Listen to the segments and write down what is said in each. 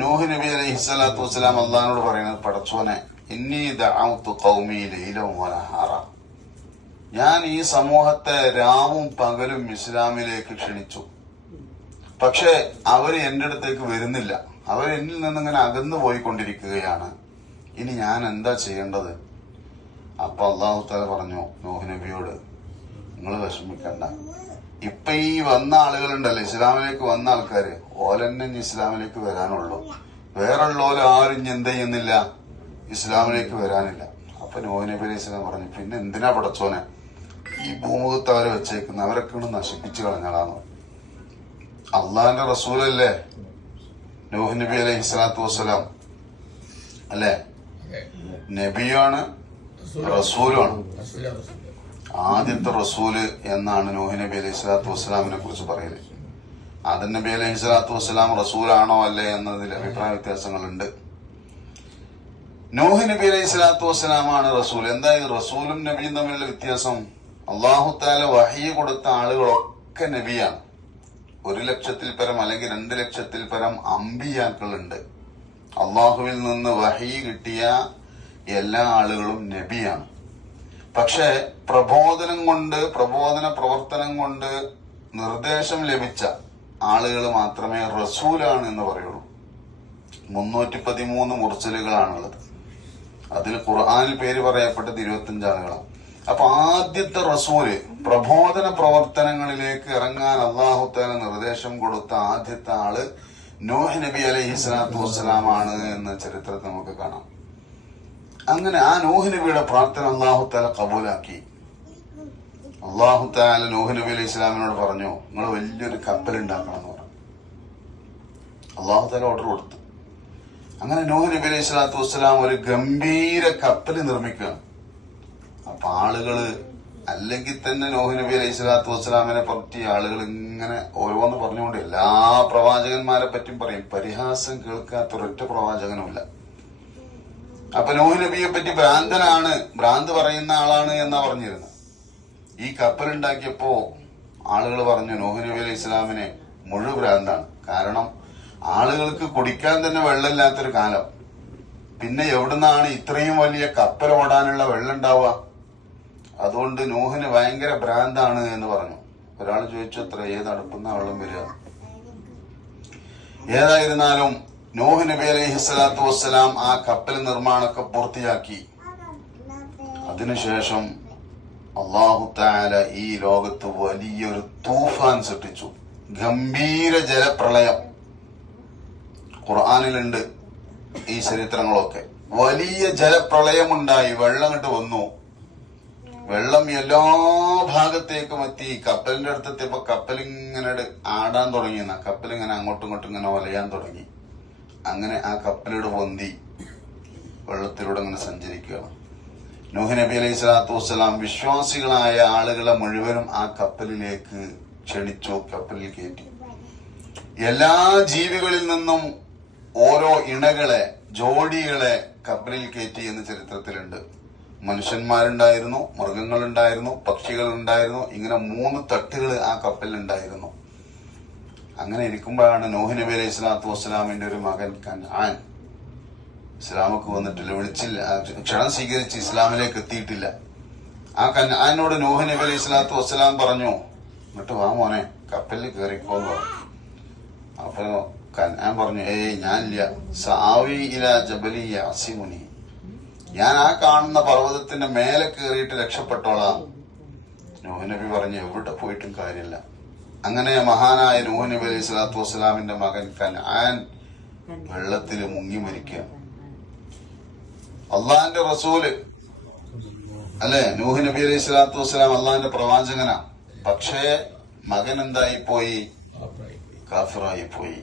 നൂഹ് നബി അലൈഹി സ്വലാത്തു വസ്സലാം അള്ളഹാനോട് പറയുന്നത് പടച്ചോനെ ഇന്നി ദഅവതു ഞാൻ ഈ സമൂഹത്തെ രാവും പകലും ഇസ്ലാമിലേക്ക് ക്ഷണിച്ചു. പക്ഷെ അവർ എന്റെ അടുത്തേക്ക് വരുന്നില്ല. അവർ എന്നിൽ നിന്നിങ്ങനെ അകന്നു പോയിക്കൊണ്ടിരിക്കുകയാണ്. ഇനി ഞാൻ എന്താ ചെയ്യേണ്ടത്? അപ്പൊ അള്ളാഹു താല പറഞ്ഞു നോഹ് നബിയോട് നിങ്ങൾ വിഷമിക്കണ്ട. ഇപ്പൊ ഈ വന്ന ആളുകളുണ്ടല്ലോ ഇസ്ലാമിലേക്ക് വന്ന ആൾക്കാര് ഓലെന്നെ ഇസ്ലാമിലേക്ക് വരാനുള്ളൂ. വേറുള്ളോൽ ആരും എന്ത് ചെയ്യുന്നില്ല. ഇസ്ലാമിലേക്ക് വരാനില്ല. അപ്പൊ നോഹ് നബി അലൈഹി സ്വലാം പറഞ്ഞു പിന്നെ എന്തിനാ പടച്ചോനെ ഈ ഭൂമുഖത്ത് അവരെ വെച്ചേക്കുന്ന? അവരൊക്കെ ഒന്ന് നശിപ്പിച്ചു കളഞ്ഞാളാന്ന്. അള്ളാഹിന്റെ റസൂലല്ലേ? നോഹ് നബി അലൈഹി സ്വലാത്തു വസ്സലാം. അല്ലേ? നബിയാണ് റസൂലുമാണ്. റസൂല റസൂല ആദ്യത്തെ റസൂൽ എന്നാണ് നോഹ് നബി അലൈഹി സ്വലാത്തു വസ്സലാമിനെ കുറിച്ച് പറയൽ. ആദൻ നബി അലൈഹി സ്വലാത്തു വസ്സലാം റസൂലാണോ അല്ലേ എന്നതിൽ അഭിപ്രായ വ്യത്യാസങ്ങളുണ്ട്. നോഹി നബി അലൈഹി സ്വലാത്തു വസ്സലാമാണ് റസൂൽ. എന്താ ഈ റസൂലും നബിയും തമ്മിലുള്ള വ്യത്യാസം? അള്ളാഹു താല വഹി കൊടുത്ത ആളുകളൊക്കെ നബിയാണ്. ഒരു ലക്ഷത്തിൽ പരം അല്ലെങ്കിൽ രണ്ട് ലക്ഷത്തിൽ പരം അമ്പിയാക്കളുണ്ട്. അള്ളാഹുവിൽ നിന്ന് വഹി കിട്ടിയ എല്ലാ ആളുകളും നബിയാണ്. പക്ഷെ പ്രബോധനം കൊണ്ട് പ്രബോധന പ്രവർത്തനം കൊണ്ട് നിർദ്ദേശം ലഭിച്ച ആളുകൾ മാത്രമേ റസൂലാണ് എന്ന് പറയുള്ളൂ. മുന്നൂറ്റി പതിമൂന്ന് മുറിച്ചലുകളാണുള്ളത് അതിൽ ഖുർആാനിൽ പേര് പറയപ്പെട്ടത് ഇരുപത്തിയഞ്ച് ആളുകളാണ് അപ്പൊ ആദ്യത്തെ റസൂൽ പ്രബോധന പ്രവർത്തനങ്ങളിലേക്ക് ഇറങ്ങാൻ അള്ളാഹുത്താല നിർദ്ദേശം കൊടുത്ത ആദ്യത്തെ ആൾ നോഹ് നബി അലൈഹി സ്വലാത്തു വസ്സലാമാണ് എന്ന ചരിത്രത്തെ നമുക്ക് കാണാം. അങ്ങനെ ആ നോഹ് നബിയുടെ പ്രാർത്ഥന അള്ളാഹുത്താല കബൂലാക്കി. അള്ളാഹു താല നൂഹ് നബി അലൈഹി ഇസ്ലാമിനോട് പറഞ്ഞു നിങ്ങൾ വലിയൊരു കപ്പൽ ഉണ്ടാക്കണം എന്ന് പറഞ്ഞു. അള്ളാഹു താല ഓർഡർ കൊടുത്തു. അങ്ങനെ നൂഹ് നബി അലൈഹി സ്വലാത്തു വസ്സലാം ഒരു ഗംഭീര കപ്പൽ നിർമ്മിക്കുകയാണ്. അപ്പൊ ആളുകൾ അല്ലെങ്കിൽ തന്നെ നോഹ് നബി അലൈഹി സ്വലാത്തു വസ്സലാമിനെ പറ്റി ആളുകൾ ഇങ്ങനെ ഓരോന്ന് പറഞ്ഞുകൊണ്ട് എല്ലാ പ്രവാചകന്മാരെ പറ്റിയും പറയും. പരിഹാസം കേൾക്കാത്ത ഒരൊറ്റ പ്രവാചകനുമില്ല. അപ്പൊ നോഹ് നബിയെ പറ്റി ഭ്രാന്തനാണ് ഭ്രാന്ത് പറയുന്ന ആളാണ് എന്നാ പറഞ്ഞിരുന്നത്. ഈ കപ്പൽ ഉണ്ടാക്കിയപ്പോ ആളുകൾ പറഞ്ഞു നോഹ് നബി അലൈഹി ഇസ്ലാമിനെ മുഴുവ്രാന്താണ് കാരണം ആളുകൾക്ക് കുടിക്കാൻ തന്നെ വെള്ളമില്ലാത്തൊരു കാലം. പിന്നെ എവിടുന്നാണ് ഇത്രയും വലിയ കപ്പൽ ഓടാനുള്ള വെള്ളം ഉണ്ടാവുക അതുകൊണ്ട് നോഹിന് ഭയങ്കര ഭ്രാന്താണ് എന്ന് പറഞ്ഞു. ഒരാൾ ചോദിച്ചു അത്ര ഏത് അടുപ്പുന്ന വെള്ളം വരിക? ഏതായിരുന്നാലും നോഹ് നബി അലൈഹി സ്വലാത്തു വസ്സലാം ആ കപ്പൽ നിർമ്മാണമൊക്കെ പൂർത്തിയാക്കി. അതിനുശേഷം അള്ളാഹു താല ഈ ലോകത്ത് വലിയൊരു തൂഫാൻ സൃഷ്ടിച്ചു. ഗംഭീര ജലപ്രളയം. ഖുർആാനിലുണ്ട് ഈ ചരിത്രങ്ങളൊക്കെ. വലിയ ജലപ്രളയമുണ്ടായി വെള്ളം ഇങ്ങോട്ട് വന്നു. വെള്ളം എല്ലാ ഭാഗത്തേക്കും എത്തി. കപ്പലിന്റെ അടുത്തെത്തിയപ്പോ കപ്പൽ ഇങ്ങനെ ആടാൻ തുടങ്ങി. എന്നാ കപ്പൽ ഇങ്ങനെ അങ്ങോട്ടും ഇങ്ങോട്ടും ഇങ്ങനെ വലയാൻ തുടങ്ങി. അങ്ങനെ ആ കപ്പലോട് പൊന്തി. വെള്ളത്തിലൂടെ ഇങ്ങനെ സഞ്ചരിക്കുകയാണ്. നൂഹ് നബി അലൈഹി സ്വലാത്തു വസ്സലാം വിശ്വാസികളായ ആളുകളെ മുഴുവനും ആ കപ്പലിലേക്ക് ക്ഷണിച്ചു കപ്പലിൽ കയറ്റി. എല്ലാ ജീവികളിൽ നിന്നും ഓരോ ഇണകളെ ജോഡികളെ കപ്പലിൽ കയറ്റി എന്ന് ചരിത്രത്തിലുണ്ട്. മനുഷ്യന്മാരുണ്ടായിരുന്നു മൃഗങ്ങളുണ്ടായിരുന്നു പക്ഷികളുണ്ടായിരുന്നു ഇങ്ങനെ മൂന്ന് തട്ടുകൾ ആ കപ്പലിലുണ്ടായിരുന്നു. അങ്ങനെ ഇരിക്കുമ്പോഴാണ് നോഹ് നബി അലൈഹി സ്വലാത്തു വസ്സലാമിന്റെ ഒരു മകൻ കൻആൻ. ഇസ്ലാമക്ക് വന്നിട്ടില്ല. വിളിച്ചില്ല. ക്ഷണം സ്വീകരിച്ച് ഇസ്ലാമിലേക്ക് എത്തിയിട്ടില്ല. ആ കന്നോട് നോഹ് നബി അലൈഹി സ്വലാത്തു വസ്സലാം പറഞ്ഞു എന്നിട്ട് വാ മോനെ കപ്പലിൽ കയറിക്കോന്ന് പറഞ്ഞു അപ്പൊ ഞാൻ പറഞ്ഞു ഏയ് ഞാനില്ല. സാവി ഇല ജബലി അസിമുനി ഞാൻ ആ കാണുന്ന പർവതത്തിന്റെ മേലെ കയറിയിട്ട് രക്ഷപ്പെട്ടോളാം. നൂഹ് നബി പറഞ്ഞു എവിടെ പോയിട്ടും കാര്യമില്ല. അങ്ങനെ മഹാനായ നൂഹ് നബി അലൈഹി സ്വലാത്തു വസ്സലാമിന്റെ മകൻ കനാൻ വെള്ളത്തിൽ മുങ്ങി മരിക്കുകയാണ് അള്ളാഹിന്റെ റസൂൽ. അല്ലെ? നൂഹ് നബി അലൈഹി സ്വലാത്തു വസ്സലാം അള്ളാഹിന്റെ പ്രവാചകനാ. പക്ഷേ മകൻ എന്തായി പോയി കാഫറായി പോയി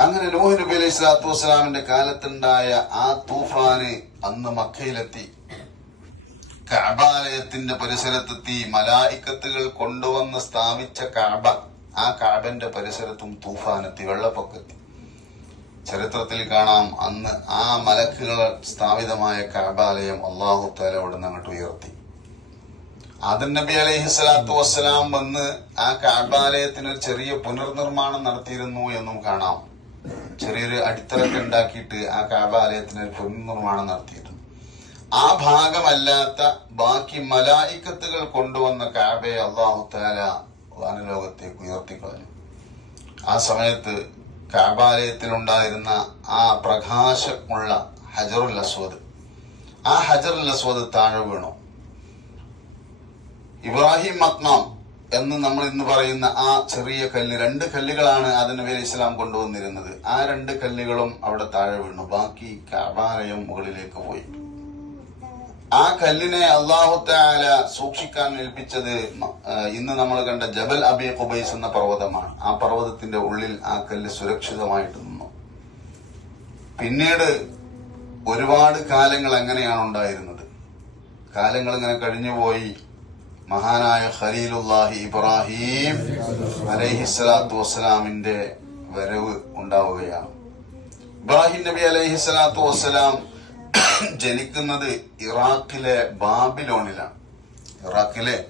അങ്ങനെ നൂഹ് നബി അലൈഹി സ്വലാത്തു വസ്സലാമിന്റെ കാലത്തുണ്ടായ ആ തൂഫാന് അന്ന് മക്കയിലെത്തി. കഅബാലയത്തിന്റെ പരിസരത്തെത്തി. മലായിക്കത്തുകൾ കൊണ്ടുവന്ന് സ്ഥാപിച്ച കഅബ ആ കഅബന്റെ പരിസരത്തും തൂഫാനെത്തി വെള്ളപ്പൊക്കെത്തി. ചരിത്രത്തിൽ കാണാം. അന്ന് ആ മലക്കുകൾ സ്ഥാപിതമായ കാബാലയം അള്ളാഹു താല അങ്ങോട്ട് ഉയർത്തി. ആദൻ നബി അലൈഹി സ്വലാത്തു വസ്സലാം വന്ന് ആ കാബാലയത്തിന് ഒരു ചെറിയ പുനർനിർമ്മാണം നടത്തിയിരുന്നു എന്നും കാണാം. ചെറിയൊരു അടിത്തറൊക്കെ ഉണ്ടാക്കിയിട്ട് ആ കാബാലയത്തിന് ഒരു പുനർനിർമ്മാണം നടത്തിയിരുന്നു. ആ ഭാഗമല്ലാത്ത ബാക്കി മലായിക്കത്തുകൾ കൊണ്ടുവന്ന കാബയെ അള്ളാഹു താല വാനലോകത്തേക്ക് ഉയർത്തിക്കളഞ്ഞു. ആ സമയത്ത് കാബാലയത്തിലുണ്ടായിരുന്ന ആ പ്രകാശമുള്ള ഹജറുൽ അസ്വദ്. ആ ഹജറുൽ അസ്വദ് താഴെ വീണു. ഇബ്രാഹിം മത്മാം എന്ന് നമ്മൾ ഇന്ന് പറയുന്ന ആ ചെറിയ കല്ല് രണ്ട് കല്ലുകളാണ് അതിന് പേര് ഇസ്ലാം കൊണ്ടുവന്നിരുന്നത്. ആ രണ്ട് കല്ലുകളും അവിടെ താഴെ വീണു. ബാക്കി കാബാലയം മുകളിലേക്ക് പോയി. ആ കല്ലിനെ അള്ളാഹു താല സൂക്ഷിക്കാൻ ഏൽപ്പിച്ചത് ഇന്ന് നമ്മൾ കണ്ട ജബൽ അബി ഖുബൈസ് എന്ന പർവതമാണ്. ആ പർവതത്തിന്റെ ഉള്ളിൽ ആ കല്ല് സുരക്ഷിതമായിട്ട് നിന്നു. പിന്നീട് ഒരുപാട് കാലങ്ങൾ അങ്ങനെയാണ് ഉണ്ടായിരുന്നത്. കാലങ്ങൾ ഇങ്ങനെ കഴിഞ്ഞുപോയി മഹാനായ ഖലീലുല്ലാഹി ഇബ്രാഹിം അലൈഹിസ്സലാത്തു വസ്സലാമിന്റെ വരവ് ഉണ്ടാവുകയാണ്. ഇബ്രാഹിം നബി അലൈഹിസ്സലാത്തു വസ്സലാം ജനിക്കുന്നത് ഇറാഖിലെ ബാബിലോണിലാണ്. ഇറാഖിലെ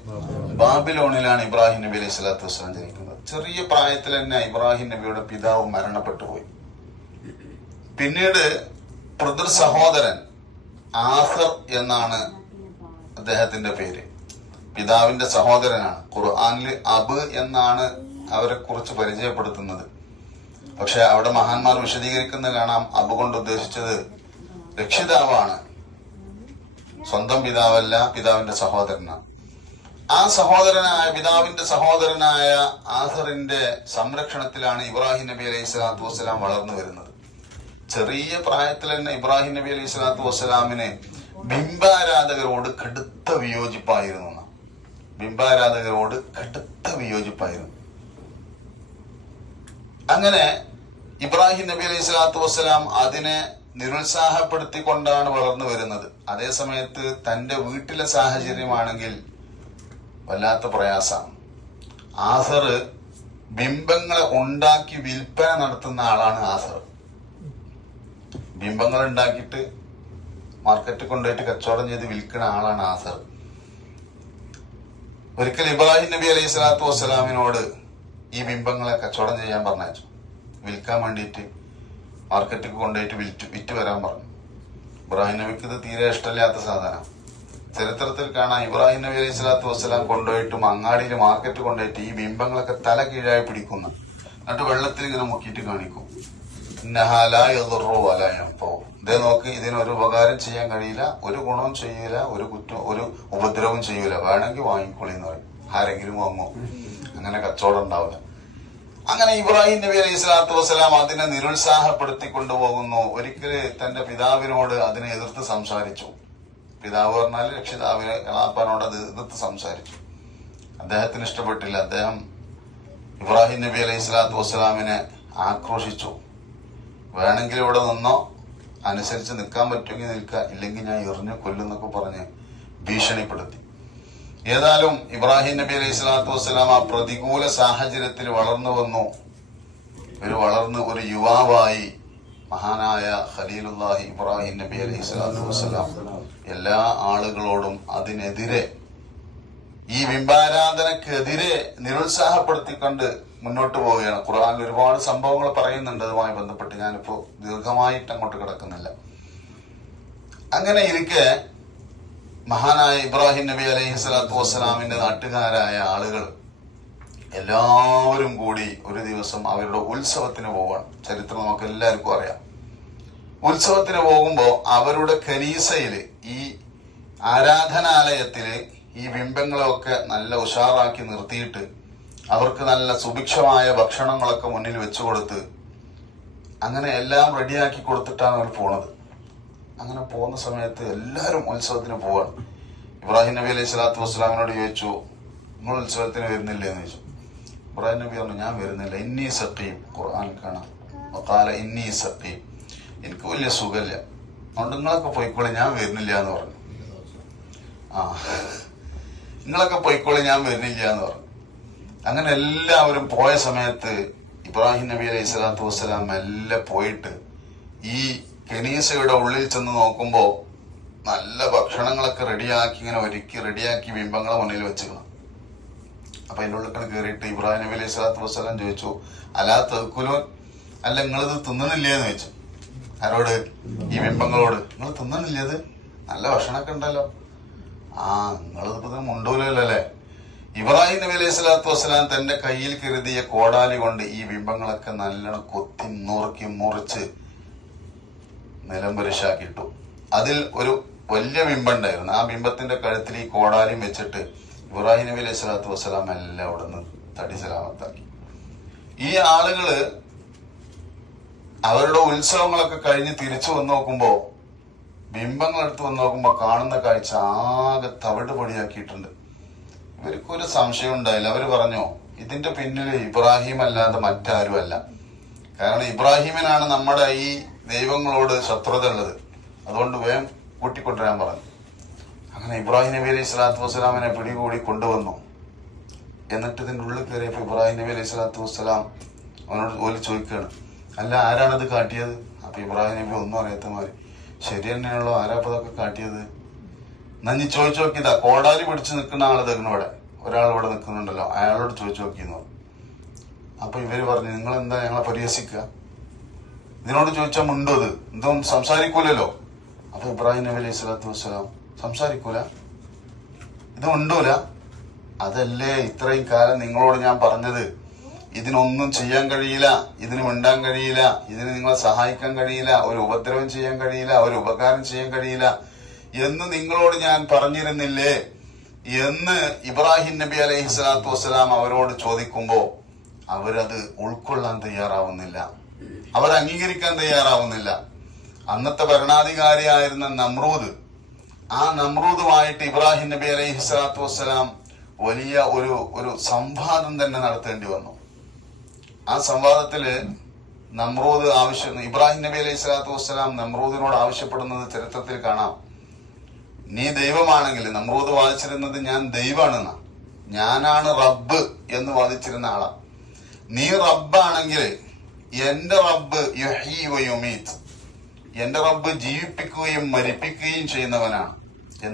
ബാബിലോണിലാണ് ഇബ്രാഹിം നബി അലൈഹി സ്വലാത്തു വസ്സലാം ജനിക്കുന്നത്. ചെറിയ പ്രായത്തിൽ തന്നെ ഇബ്രാഹിം നബിയുടെ പിതാവ് മരണപ്പെട്ടു പോയി പിന്നീട് പ്രദർ സഹോദരൻ ആഹർ എന്നാണ് അദ്ദേഹത്തിന്റെ പേര്. പിതാവിന്റെ സഹോദരനാണ്. ഖുർആാനിൽ അബ് എന്നാണ് അവരെ കുറിച്ച് പരിചയപ്പെടുത്തുന്നത്. പക്ഷെ അവിടെ മഹാന്മാർ വിശദീകരിക്കുന്നത് കാണാം. അബ് കൊണ്ട് ഉദ്ദേശിച്ചത് രക്ഷിതാവാണ്. സ്വന്തം പിതാവല്ല പിതാവിന്റെ സഹോദരനാണ് ആ സഹോദരനായ പിതാവിന്റെ സഹോദരനായ ആസറിന്റെ സംരക്ഷണത്തിലാണ് ഇബ്രാഹിം നബി അലൈഹി സ്വലാത്തു വസ്സലാം വളർന്നു വരുന്നത്. ചെറിയ പ്രായത്തിൽ തന്നെ ഇബ്രാഹിം നബി അലൈഹി സ്വലാത്തു വസ്സലാമിന് ബിംബാരാധകരോട് കടുത്ത വിയോജിപ്പായിരുന്നു ബിംബാരാധകരോട് കടുത്ത വിയോജിപ്പായിരുന്നു. അങ്ങനെ ഇബ്രാഹിം നബി അലൈഹി സ്വലാത്തു വസ്സലാം അതിനെ നിരുത്സാഹപ്പെടുത്തിക്കൊണ്ടാണ് വളർന്നു വരുന്നത്. അതേ സമയത്ത് തന്റെ വീട്ടിലെ സാഹചര്യമാണെങ്കിൽ വല്ലാത്ത പ്രയാസമാണ് ആസർ ബിംബങ്ങളെ ഉണ്ടാക്കി വിൽപ്പന നടത്തുന്ന ആളാണ് ആസർ ബിംബങ്ങൾ ഉണ്ടാക്കിയിട്ട് മാർക്കറ്റിൽ കൊണ്ടുപോയിട്ട് കച്ചവടം ചെയ്ത് വിൽക്കുന്ന ആളാണ് ആസർ ഒരിക്കൽ ഇബ്രാഹിം നബി അലൈഹി സ്വലാത്തു വസ്സലാമിനോട് ഈ ബിംബങ്ങളെ കച്ചവടം ചെയ്യാൻ പറഞ്ഞു വിൽക്കാൻ വേണ്ടിയിട്ട് മാർക്കറ്റിൽ കൊണ്ടുപോയിട്ട് വിറ്റ് വിറ്റ് വരാൻ പറഞ്ഞു. ഇബ്രാഹിം നബിക്ക് ഇത് തീരെ ഇഷ്ടമില്ലാത്ത സാധനം. ചരിത്രത്തിൽ കാണാം ഇബ്രാഹിം നബി അലൈഹി സ്വലാത്തു വസ്സലാം കൊണ്ടുപോയിട്ടും അങ്ങാടിയിൽ മാർക്കറ്റ് കൊണ്ടുപോയിട്ട് ഈ ബിംബങ്ങളൊക്കെ തല കീഴായി പിടിക്കുന്നു. എന്നിട്ട് വെള്ളത്തിൽ ഇങ്ങനെ മുക്കിയിട്ട് കാണിക്കും. ഇതേ നോക്ക് ഇതിനൊരു ഉപകാരം ചെയ്യാൻ കഴിയില്ല ഒരു ഗുണവും ചെയ്യൂല ഒരു കുറ്റം ഒരു ഉപദ്രവവും ചെയ്യൂല. വേണമെങ്കിൽ വാങ്ങിക്കോളി പറയും. ആരെങ്കിലും വാങ്ങും. അങ്ങനെ കച്ചവടം ഉണ്ടാവില്ല. അങ്ങനെ ഇബ്രാഹിം നബി അലൈഹി സ്വലാത്തു വസ്സലാം അതിനെ നിരുത്സാഹപ്പെടുത്തി കൊണ്ടുപോകുന്നു. ഒരിക്കൽ തന്റെ പിതാവിനോട് അതിനെ എതിർത്ത് സംസാരിച്ചു. പിതാവ് പറഞ്ഞാൽ രക്ഷിതാവിനെ എളാപ്പാനോട് അത് എതിർത്ത് സംസാരിച്ചു. അദ്ദേഹത്തിന് ഇഷ്ടപ്പെട്ടില്ല. അദ്ദേഹം ഇബ്രാഹിം നബി അലൈഹി സ്വലാത്തു വസ്സലാമിനെ ആക്രോശിച്ചു. വേണമെങ്കിൽ ഇവിടെ നിന്നോ അനുസരിച്ച് നിൽക്കാൻ പറ്റുമെങ്കിൽ നിൽക്കുക. ഇല്ലെങ്കിൽ ഞാൻ എറിഞ്ഞു കൊല്ലുന്നൊക്കെ പറഞ്ഞ് ഭീഷണിപ്പെടുത്തി. ഏതായാലും ഇബ്രാഹിം നബി അലൈഹി സ്വലാത്തു വസ്സലാം ആ പ്രതികൂല സാഹചര്യത്തിൽ വളർന്നു വന്നു. ഒരു വളർന്ന് ഒരു യുവാവായി മഹാനായ ഖലീലുല്ലാഹി ഇബ്രാഹിം നബി അലൈഹി സ്വലാത്തു വസ്സലാം എല്ലാ ആളുകളോടും അതിനെതിരെ ഈ ബിംബാരാധനക്കെതിരെ നിരുത്സാഹപ്പെടുത്തിക്കൊണ്ട് മുന്നോട്ട് പോവുകയാണ്. ഖുർആനിൽ ഒരുപാട് സംഭവങ്ങൾ പറയുന്നുണ്ട്. അതുമായി ബന്ധപ്പെട്ട് ഞാനിപ്പോ ദീർഘമായിട്ട് അങ്ങോട്ട് കിടക്കുന്നില്ല. അങ്ങനെ ഇരിക്കെ മഹാനായ ഇബ്രാഹിം നബി അലൈഹി സ്വലാത്തു വസ്സലാമിന്റെ നാട്ടുകാരായ ആളുകൾ എല്ലാവരും കൂടി ഒരു ദിവസം അവരുടെ ഉത്സവത്തിന് പോവാണ്. ചരിത്രം നമുക്ക് എല്ലാവർക്കും അറിയാം. ഉത്സവത്തിന് പോകുമ്പോൾ അവരുടെ കനീസയിൽ ഈ ആരാധനാലയത്തിൽ ഈ ബിംബങ്ങളൊക്കെ നല്ല ഉഷാറാക്കി നിർത്തിയിട്ട് അവർക്ക് നല്ല സുഭിക്ഷമായ ഭക്ഷണങ്ങളൊക്കെ മുന്നിൽ വെച്ചു കൊടുത്ത് അങ്ങനെ എല്ലാം റെഡിയാക്കി കൊടുത്തിട്ടാണ് അവർ പോണത്. അങ്ങനെ പോകുന്ന സമയത്ത് എല്ലാവരും ഉത്സവത്തിന് പോവാണ് ഇബ്രാഹിം നബി അലൈഹി സ്വലാത്തു വസ്സലാമിനോട് ചോദിച്ചു നിങ്ങൾ ഉത്സവത്തിന് വരുന്നില്ലേ? എന്ന് ചോദിച്ചു. ഇബ്രാഹിം നബി പറഞ്ഞു ഞാൻ വരുന്നില്ല. ഇന്നി സഖീം. ഖുർആൻ കാണാം. കാല ഇന്നി സഖീം. എനിക്ക് വലിയ സുഖമില്ല. അതുകൊണ്ട് നിങ്ങളൊക്കെ പോയിക്കോളി ഞാൻ വരുന്നില്ല എന്ന് പറഞ്ഞു. ആ. നിങ്ങളൊക്കെ പോയിക്കോളി ഞാൻ വരുന്നില്ല എന്ന് പറഞ്ഞു. അങ്ങനെ എല്ലാവരും പോയ സമയത്ത് ഇബ്രാഹിം നബി അലൈഹി സ്വലാത്തു വസ്സലാം എല്ലാം പോയിട്ട് ഈ കെനീസയുടെ ഉള്ളിൽ ചെന്ന് നോക്കുമ്പോ നല്ല ഭക്ഷണങ്ങളൊക്കെ റെഡിയാക്കി ഇങ്ങനെ ഒരുക്കി റെഡിയാക്കി ബിംബങ്ങളെ മുന്നിൽ വെച്ചിരുന്നു. അപ്പൊ അതിന്റെ ഉള്ളിൽ കയറിയിട്ട് ഇബ്രാഹിം നബി അലൈഹി സ്വലാത്തു വസ്സലാം ചോദിച്ചു അലാ തെക്കുലൂൻ അല്ല നിങ്ങളിത് തിന്നണില്ലേന്ന്? ചോദിച്ചു. ആരോട്? ഈ ബിംബങ്ങളോട്. നിങ്ങൾ തിന്നണില്ലേ നല്ല ഭക്ഷണമൊക്കെ ഉണ്ടല്ലോ. ആ നിങ്ങളിത് മുണ്ടൂലല്ലോ അല്ലേ? ഇബ്രാഹിം നബി അലൈഹി സ്വലാത്തു വസ്സലാം തന്റെ കയ്യിൽ കരുതിയ കോടാലി കൊണ്ട് ഈ ബിംബങ്ങളൊക്കെ നല്ലോണം കൊത്തി നുറുക്കി മുറിച്ച് നിലംപരിശാക്കിയിട്ടു അതിൽ ഒരു വലിയ ബിംബുണ്ടായിരുന്നു. ആ ബിംബത്തിന്റെ കഴുത്തിൽ ഈ കോടാലിയും വെച്ചിട്ട് ഇബ്രാഹിം നബി അലൈഹി സ്വലാത്തു വസ്സലാം എല്ലാം അവിടെ നിന്ന് തടി സലാമത്താക്കി. ഈ ആളുകൾ അവരുടെ ഉത്സവങ്ങളൊക്കെ കഴിഞ്ഞ് തിരിച്ചു വന്ന് നോക്കുമ്പോ ബിംബങ്ങൾ എടുത്ത് വന്ന് നോക്കുമ്പോ കാണുന്ന കാഴ്ച ആകെ തവിട് പൊടിയാക്കിയിട്ടുണ്ട് ഇവർക്കൊരു സംശയം ഉണ്ടായില്ല. അവർ പറഞ്ഞു ഇതിന്റെ പിന്നിൽ ഇബ്രാഹിം അല്ലാതെ മറ്റാരും അല്ല കാരണം ഇബ്രാഹിമിനാണ് നമ്മുടെ ഈ ദൈവങ്ങളോട് ശത്രുത ഉള്ളത്. അതുകൊണ്ട് വേഗം കൂട്ടിക്കൊണ്ടുവരാൻ പറഞ്ഞു. അങ്ങനെ ഇബ്രാഹിം നബി അലൈഹി സ്വലാത്തു വസ്സലാമിനെ പിടികൂടി കൊണ്ടുവന്നു. എന്നിട്ട് ഇതിന്റെ ഉള്ളിൽ കയറിയപ്പോൾ ഇബ്രാഹിം നബി അലൈഹി സ്വലാത്തു വസ്സലാം അവനോട് ഓൽ ചോദിക്കുകയാണ് അല്ല ആരാണത് കാട്ടിയത്? അപ്പൊ ഇബ്രാഹിം നബി ഒന്നും അറിയാത്ത മാതിരി ശരി തന്നെയാണല്ലോ ആരാപ്പതൊക്കെ കാട്ടിയത്? നന്ദി ചോദിച്ചു നോക്കിയതാ കോടാലി പിടിച്ച് നിൽക്കുന്ന ആൾ ഇവിടെ ഒരാൾ ഇവിടെ നിൽക്കുന്നുണ്ടല്ലോ അയാളോട് ചോദിച്ചു നോക്കിയെന്ന് പറഞ്ഞു. അപ്പൊ ഇവർ പറഞ്ഞു നിങ്ങൾ എന്താ ഞങ്ങളെ പരിഹസിക്കുക? ഇതിനോട് ചോദിച്ചാൽ മുണ്ടോ അത് എന്തും സംസാരിക്കൂലല്ലോ. അപ്പൊ ഇബ്രാഹിം നബി അലൈഹി സ്വലാത്തു വസ്സലാം. സംസാരിക്കൂല. ഇത് ഉണ്ടോല അതല്ലേ ഇത്രയും കാലം നിങ്ങളോട് ഞാൻ പറഞ്ഞത്? ഇതിനൊന്നും ചെയ്യാൻ കഴിയില്ല. ഇതിന് മിണ്ടാൻ കഴിയില്ല. ഇതിന് നിങ്ങളെ സഹായിക്കാൻ കഴിയില്ല. ഒരു ഉപദ്രവം ചെയ്യാൻ കഴിയില്ല. ഒരു ഉപകാരം ചെയ്യാൻ കഴിയില്ല. എന്ന് നിങ്ങളോട് ഞാൻ പറഞ്ഞിരുന്നില്ലേ? എന്ന് ഇബ്രാഹിം നബി അലൈഹി സ്വലാത്തു വസ്സലാം അവരോട് ചോദിക്കുമ്പോ അവരത് ഉൾക്കൊള്ളാൻ തയ്യാറാവുന്നില്ല. അവർ അംഗീകരിക്കാൻ തയ്യാറാവുന്നില്ല. അന്നത്തെ ഭരണാധികാരിയായിരുന്ന നമ്രൂദ് ആ നമ്രൂദുമായിട്ട് ഇബ്രാഹിം നബി അലൈഹി സ്വലാത്തു വസ്സലാം വലിയ ഒരു ഒരു സംവാദം തന്നെ നടത്തേണ്ടി വന്നു. ആ സംവാദത്തിൽ നമ്രൂദ് ആവശ്യം ഇബ്രാഹിം നബി അലൈഹി സ്വലാത്തു വസ്സലാം നമ്രൂദിനോട് ആവശ്യപ്പെടുന്നത് ചരിത്രത്തിൽ കാണാം. നീ ദൈവമാണെങ്കിൽ നമ്രൂദ് വാദിച്ചിരുന്നത് ഞാൻ ദൈവമാണെന്ന. ഞാനാണ് റബ്ബ് എന്ന് വാദിച്ചിരുന്ന ആളാ. നീ റബ്ബാണെങ്കിൽ എന്റെ റബ്ബ് യുഹീ വയുമീത്ത് എന്റെ റബ്ബ് ജീവിപ്പിക്കുകയും മരിപ്പിക്കുകയും ചെയ്യുന്നവനാണ്.